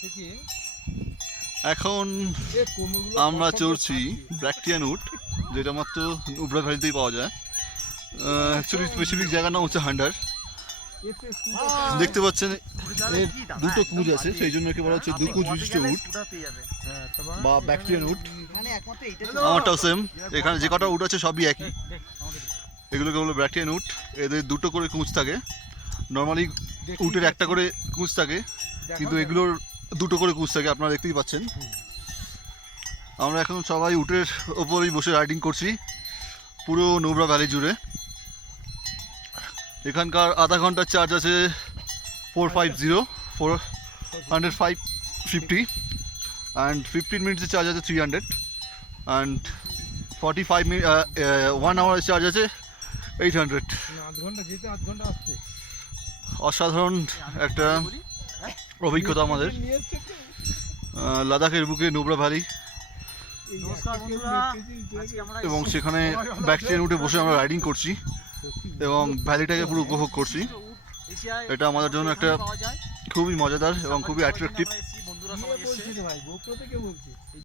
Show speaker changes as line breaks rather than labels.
থেকে
এখন আমরা চড়ছি
খাচ্ছে।
ব্র্যাকটিয়ান উট যেটা মাত্র উবরা ভ্যালিতেই পাওয়া যায়। অ্যাকচুয়ালি স্পেসিফিক জায়গার নাম হচ্ছে হান্ডার দেখতে পাচ্ছেন এর দুটো কুজ আছে সেই জন্য একে বলা হচ্ছে দু কুজ বিশিষ্ট উট
হ্যাঁ,
বা ব্যাকটেরিয়ান উট আমারটাও সেম এখানে যে কটা উট আছে সবই একই। এগুলোকে বলো ব্র্যাকটিয়ান উট এদের দুটো করে কুঁচ থাকে। নর্মালি উটের একটা করে কুঁচ থাকে। কিন্তু এগুলোর দুটো করে কুঁচ থাকে আপনারা দেখতেই পাচ্ছেন। আমরা এখন সবাই উটের ওপরেই বসে রাইডিং করছি পুরো নোবরা ভ্যালি জুড়ে। এখানকার আধা ঘণ্টার চার্জ আছে four five zero four hundred five fifty and fifteen মিনিটসের charge আছে three hundred and forty five minute one আওয়ারের charge আছে এইট হান্ড্রেড
না, আধ ঘণ্টা যেতে আধ ঘণ্টা আসতে
অসাধারণ একটা অভিজ্ঞতা আমাদের। লাদাখের বুকে নোবরা ভ্যালি। এবং সেখানে ব্যাক ট্রেন উঠে বসে আমরা রাইডিং করছি। এবং ভ্যালিটাকে পুরো উপভোগ করছি। এটা আমাদের জন্য একটা খুবই মজাদার এবং খুবই অ্যাট্রাক্টিভ
অ্যাট্রাকটিভ